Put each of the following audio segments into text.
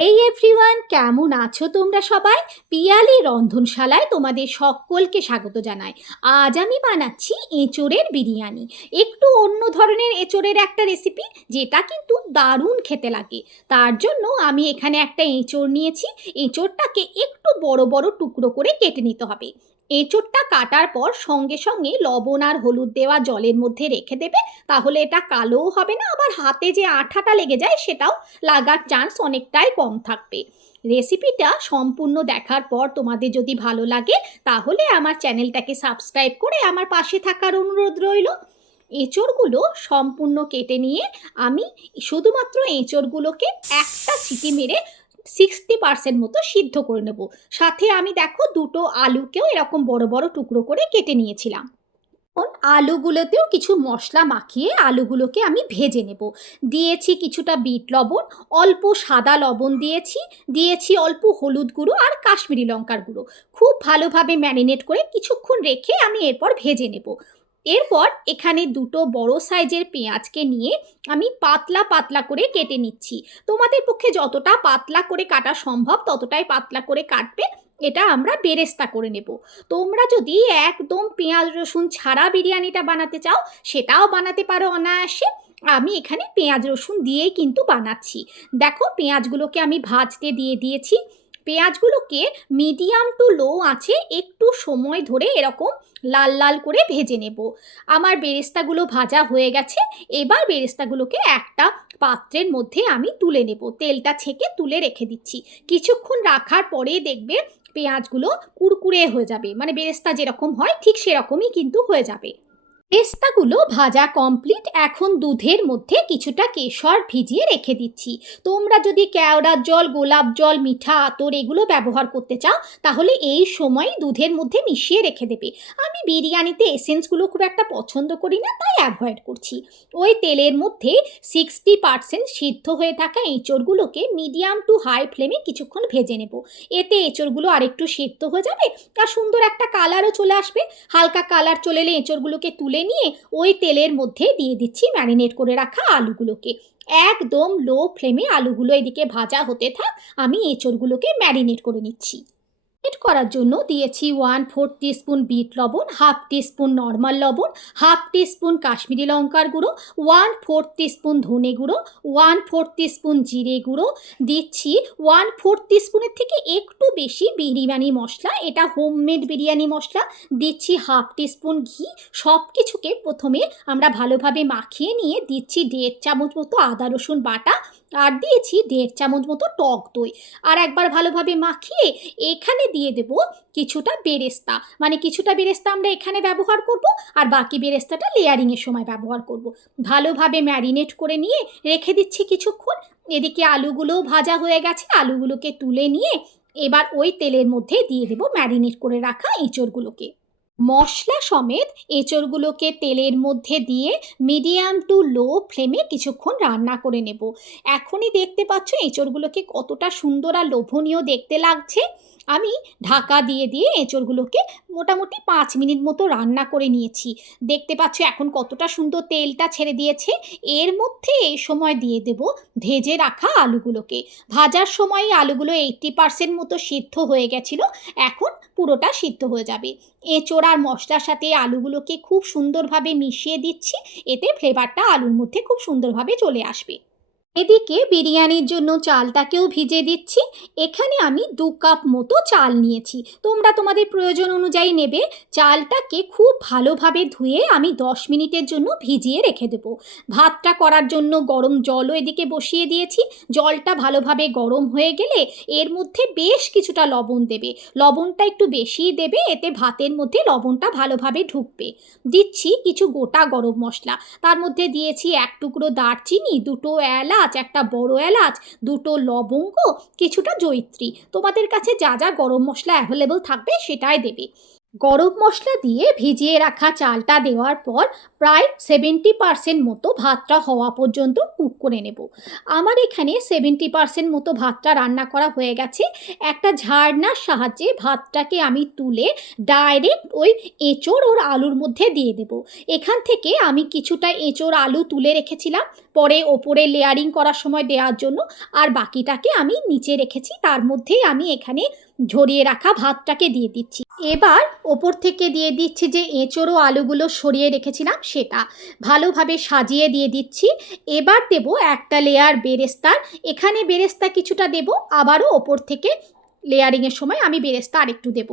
এই এভরিওয়ান, কেমন আছো তোমরা সবাই? পিয়ালি রন্ধনশালায় তোমাদের সকলকে স্বাগত জানাই। আজ আমি বানাচ্ছি এঁচোড়ের বিরিয়ানি। একটু অন্য ধরনের এঁচোড়ের একটা রেসিপি, যেটা কিন্তু দারুণ খেতে লাগে। তার জন্য আমি এখানে একটা এঁচোড় নিয়েছি। এঁচোড়টাকে একটু বড় বড় টুকরো করে কেটে নিতে হবে। এঁচোড়টা কাটার পর সঙ্গে সঙ্গে লবণ আর হলুদ দেওয়া জলের মধ্যে রেখে দেবে, তাহলে এটা কালোও হবে না, আবার হাতে যে আঠাটা লেগে যায় সেটাও লাগার চান্স অনেকটাই কম থাকবে। রেসিপিটা সম্পূর্ণ দেখার পর তোমাদের যদি ভালো লাগে, তাহলে আমার চ্যানেলটাকে সাবস্ক্রাইব করে আমার পাশে থাকার অনুরোধ রইল। এঁচোড়গুলো সম্পূর্ণ কেটে নিয়ে আমি শুধুমাত্র এঁচোড়গুলোকে একটা সিটি মেরে 60% মতো সিদ্ধ করে নেব। সাথে আমি দেখো দুটো আলুকেও এরকম বড় বড় টুকরো করে কেটে নিয়েছিলাম। আলুগুলোতেও কিছু মশলা মাখিয়ে আলুগুলোকে আমি ভেজে নেব। দিয়েছি কিছুটা বিট লবণ, অল্প সাদা লবণ দিয়েছি অল্প হলুদ গুঁড়ো আর কাশ্মীরি লঙ্কার গুঁড়ো। খুব ভালোভাবে ম্যারিনেট করে কিছুক্ষণ রেখে আমি এরপর ভেজে নেব। এরপর এখানে দুটো বড় সাইজের পেঁয়াজকে নিয়ে আমি পাতলা পাতলা করে কেটে নিচ্ছি। তোমাদের পক্ষে যতটা পাতলা করে কাটা সম্ভব ততটাই পাতলা করে কাটবে। এটা আমরা বেরেস্তা করে নেব। তোমরা যদি একদম পেঁয়াজ রসুন ছাড়া বিরিয়ানিটা বানাতে চাও, সেটাও বানাতে পারো অনায়াসে। আমি এখানে পেঁয়াজ রসুন দিয়েই কিন্তু বানাচ্ছি। দেখো, পেঁয়াজগুলোকে আমি ভাজতে দিয়ে দিয়েছি। পেঁয়াজগুলোকে মিডিয়াম টু লো আঁচে একটু সময় ধরে এরকম লাল লাল করে ভেজে নেব। আমার বেরেস্তাগুলো ভাজা হয়ে গেছে। এবার বেরেস্তাগুলোকে একটা পাত্রের মধ্যে আমি তুলে নেব। তেলটা ছেঁকে তুলে রেখে দিচ্ছি। কিছুক্ষণ রাখার পরে দেখবে পেঁয়াজগুলো কুড়কুড়ে হয়ে যাবে, মানে বেরেস্তা যেরকম হয় ঠিক সেরকমই কিন্তু হয়ে যাবে। পেস্তাগুলো ভাজা কমপ্লিট। এখন দুধের মধ্যে কিছুটা কেশর ভিজিয়ে রেখে দিচ্ছি। তোমরা যদি কেওড়ার জল, গোলাপ জল, মিঠা আতর এগুলো ব্যবহার করতে চাও, তাহলে এই সময় দুধের মধ্যে মিশিয়ে রেখে দেবে। আমি বিরিয়ানিতে এসেন্সগুলো খুব একটা পছন্দ করি না, তাই অ্যাভয়েড করছি। ওই তেলের মধ্যে 60% সিদ্ধ হয়ে থাকা এঁচোড়গুলোকে মিডিয়াম টু হাই ফ্লেমে কিছুক্ষণ ভেজে নেব। এতে এঁচোড়গুলো আরেকটু সিদ্ধ হয়ে যাবে আর সুন্দর একটা কালারও চলে আসবে। হালকা কালার চলে এলে এঁচোড়গুলোকে তুলে নিয়ে ওই তেলের মধ্যে দিয়ে দিচ্ছি ম্যারিনেট করে রাখা আলুগুলোকে। একদম লো ফ্লেমে আলুগুলো এদিকে ভাজা হতে থাক, আমি এঁচোড়গুলোকে ম্যারিনেট করে নিচ্ছি। করার জন্য দিয়েছি 1/4 টিস্পুন বিট লবণ, 1/2 টিস্পুন নর্মাল লবণ, 1/2 টিস্পুন কাশ্মীরি লঙ্কার গুঁড়ো, 1/4 টিস্পুন ধনে গুঁড়ো, 1/4 টিস্পুন জিরে গুঁড়ো, দিচ্ছি 1/4 টিস্পুনের থেকে একটু বেশি বিরিয়ানি মশলা, এটা হোমমেড বিরিয়ানি মশলা, দিচ্ছি 1/2 টিস্পুন ঘি। সব কিছুকে প্রথমে আমরা ভালোভাবে মাখিয়ে নিয়ে দিচ্ছি 1.5 চামচ মতো আদা রসুন বাটা, আর দিয়েছি 1.5 চামচ মতো টক দই। আর একবার ভালোভাবে মাখিয়ে এখানে দিয়ে দেব কিছুটা বেরেস্তা, মানে কিছুটা বেরেস্তা আমরা এখানে ব্যবহার করব, আর বাকি বেরেস্তাটা লেয়ারিংয়ের সময় ব্যবহার করব। ভালোভাবে ম্যারিনেট করে নিয়ে রেখে দিচ্ছি কিছুক্ষণ। এদিকে আলুগুলোও ভাজা হয়ে গেছে, আলুগুলোকে তুলে নিয়ে এবার ওই তেলের মধ্যে দিয়ে দেব ম্যারিনেট করে রাখা এঁচোড়গুলোকে। মশলা সমেত এঁচোড়গুলোকে তেলের মধ্যে দিয়ে মিডিয়াম টু লো ফ্লেমে কিছুক্ষণ রান্না করে নেব। এখনই দেখতে পাচ্ছ এঁচোড়গুলোকে কতটা সুন্দর আর লোভনীয় দেখতে লাগছে। আমি ঢাকা দিয়ে দিয়ে এঁচোড়গুলোকে মোটামুটি 5 মিনিট মতো রান্না করে নিয়েছি। দেখতে পাচ্ছ এখন কতটা সুন্দর তেলটা ছেড়ে দিয়েছে। এর মধ্যে এই সময় দিয়ে দেব ভেজে রাখা আলুগুলোকে। ভাজার সময় আলুগুলো 80% মতো সিদ্ধ হয়ে গেছিলো, এখন পুরোটা সিদ্ধ হয়ে যাবে। এঁচোড় আর মশলার সাথে আলুগুলোকে খুব সুন্দরভাবে মিশিয়ে দিচ্ছি, এতে ফ্লেভারটা আলুর মধ্যে খুব সুন্দরভাবে চলে আসবে। এদিকে বিরিয়ানির জন্য চালটাকেও ভিজে দিচ্ছি। এখানে আমি 2 কাপ মতো চাল নিয়েছি, তোমরা তোমাদের প্রয়োজন অনুযায়ী নেবে। চালটাকে খুব ভালোভাবে ধুয়ে আমি 10 মিনিটের জন্য ভিজিয়ে রেখে দেবো। ভাতটা করার জন্য গরম জলও এদিকে বসিয়ে দিয়েছি। জলটা ভালোভাবে গরম হয়ে গেলে এর মধ্যে বেশ কিছুটা লবণ দেবে। লবণটা একটু বেশিই দেবে, এতে ভাতের মধ্যে লবণটা ভালোভাবে ঢুকবে। দিচ্ছি কিছু গোটা গরম মশলা, তার মধ্যে দিয়েছি 1 টুকরো দারচিনি, 2টো এলাচ, একটা বড় এলাচ, 2টো লবঙ্গ, কিছুটা জয়িত্রী। তোমাদের কাছে যা যা গরম মশলা অ্যাভেলেবল থাকবে সেটাই দেবে। গরম মশলা দিয়ে ভিজিয়ে রাখা চালটা দেওয়ার পর প্রায় 70% মতো ভাতটা হওয়া পর্যন্ত কুক করে নেব। আমার এখানে 70% মতো ভাতটা রান্না করা হয়ে গেছে। একটা ঝাড়নার সাহায্যে ভাতটাকে আমি তুলে ডাইরেক্ট ওই এঁচোড় ওর আলুর মধ্যে দিয়ে দেব। এখান থেকে আমি কিছুটা এঁচোড় আলু তুলে রেখেছিলাম পরে ওপরে লেয়ারিং করার সময় দেওয়ার জন্য, আর বাকিটাকে আমি নিচে রেখেছি। তার মধ্যেই আমি এখানে ঝরিয়ে রাখা ভাতটাকে দিয়ে দিচ্ছি। এবার ওপর থেকে দিয়ে দিচ্ছি যে এঁচোড় ও আলুগুলো সরিয়ে রেখেছিলাম সেটা ভালোভাবে সাজিয়ে দিয়ে দিচ্ছি। এবার দেব একটা লেয়ার বেরেস্তার। এখানে বেরেস্তা কিছুটা দেব, আবারও ওপর থেকে লেয়ারিংয়ের সময় আমি বেরেস্তা আরেকটু দেব।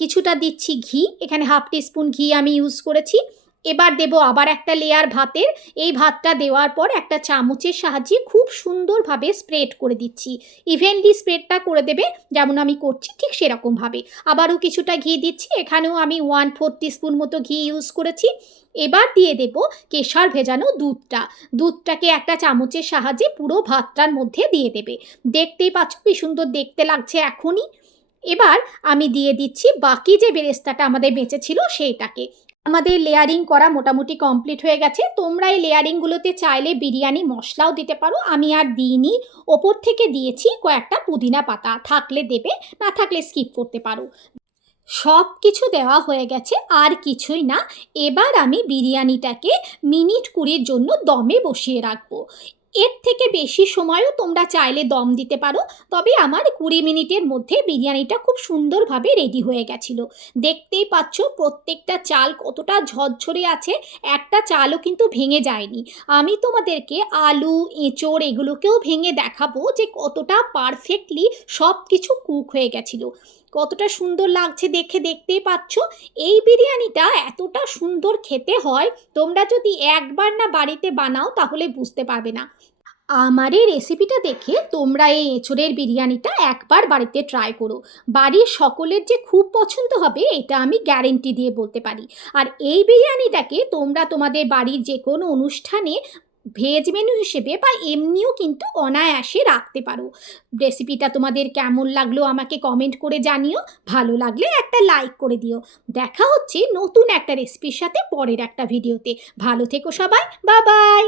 কিছুটা দিচ্ছি ঘি, এখানে 1/2 টিস্পুন ঘি আমি ইউজ করেছি। এবার দেব আবার একটা লেয়ার ভাতের। এই ভাতটা দেওয়ার পর একটা চামচের সাহায্যে খুব সুন্দরভাবে স্প্রেড করে দিচ্ছি। ইভেনলি স্প্রেডটা করে দেবে, যেমন আমি করছি ঠিক সেরকমভাবে। আবারও কিছুটা ঘি দিচ্ছি, এখানেও আমি 1/4 টিস্পুন মতো ঘি ইউজ করেছি। এবার দিয়ে দেব কেশর ভেজানো দুধটাকে একটা চামচের সাহায্যে পুরো ভাতটার মধ্যে দিয়ে দেবে। দেখতেই পাচ্ছ কি সুন্দর দেখতে লাগছে এখনই। এবার আমি দিয়ে দিচ্ছি বাকি যে বেরেস্তাটা আমাদের বেঁচে ছিল সেইটাকে। আমাদের লেয়ারিং করা মোটামুটি কমপ্লিট হয়ে গেছে। তোমরা এই লেয়ারিংগুলোতে চাইলে বিরিয়ানি মশলাও দিতে পারো, আমি আর দিইনি। ওপর থেকে দিয়েছি কয়েকটা পুদিনা পাতা, থাকলে দেবে, না থাকলে স্কিপ করতে পারো। সব কিছু দেওয়া হয়ে গেছে, আর কিছুই না। এবার আমি বিরিয়ানিটাকে মিনিট 20 জন্য দমে বসিয়ে রাখবো। এর থেকে বেশি সময়ও তোমরা চাইলে দম দিতে পারো, তবে আমার 20 মিনিটের মধ্যে বিরিয়ানিটা খুব সুন্দরভাবে রেডি হয়ে গেছিলো। দেখতেই পাচ্ছ প্রত্যেকটা চাল কতটা ঝরঝরে আছে, একটা চালও কিন্তু ভেঙে যায়নি। আমি তোমাদেরকে আলু এঁচোড় এগুলোকেও ভেঙে দেখাবো যে কতটা পারফেক্টলি সব কিছু কুক হয়ে গেছিলো, কতটা সুন্দর লাগছে দেখে। দেখতেই পাচ্ছ এই বিরিয়ানিটা এতটা সুন্দর খেতে হয়, তোমরা যদি একবার না বাড়িতে বানাও তাহলে বুঝতে পারবে না। আমার এই রেসিপিটা দেখে তোমরা এই এঁচোড়ের বিরিয়ানিটা একবার বাড়িতে ট্রাই করো। বাড়ির সকলের যে খুব পছন্দ হবে এটা আমি গ্যারেন্টি দিয়ে বলতে পারি। আর এই বিরিয়ানিটাকে তোমরা তোমাদের বাড়ির যে কোনো অনুষ্ঠানে ভেজ মেনু হিসেবে বা এমনিও কিন্তু অনায়াসে রাখতে পারো। রেসিপিটা তোমাদের কেমন লাগলো আমাকে কমেন্ট করে জানিও। ভালো লাগলে একটা লাইক করে দিও। দেখা হচ্ছে নতুন একটা রেসিপির সাথে পরের একটা ভিডিওতে। ভালো থেকো সবাই, বাই বাই।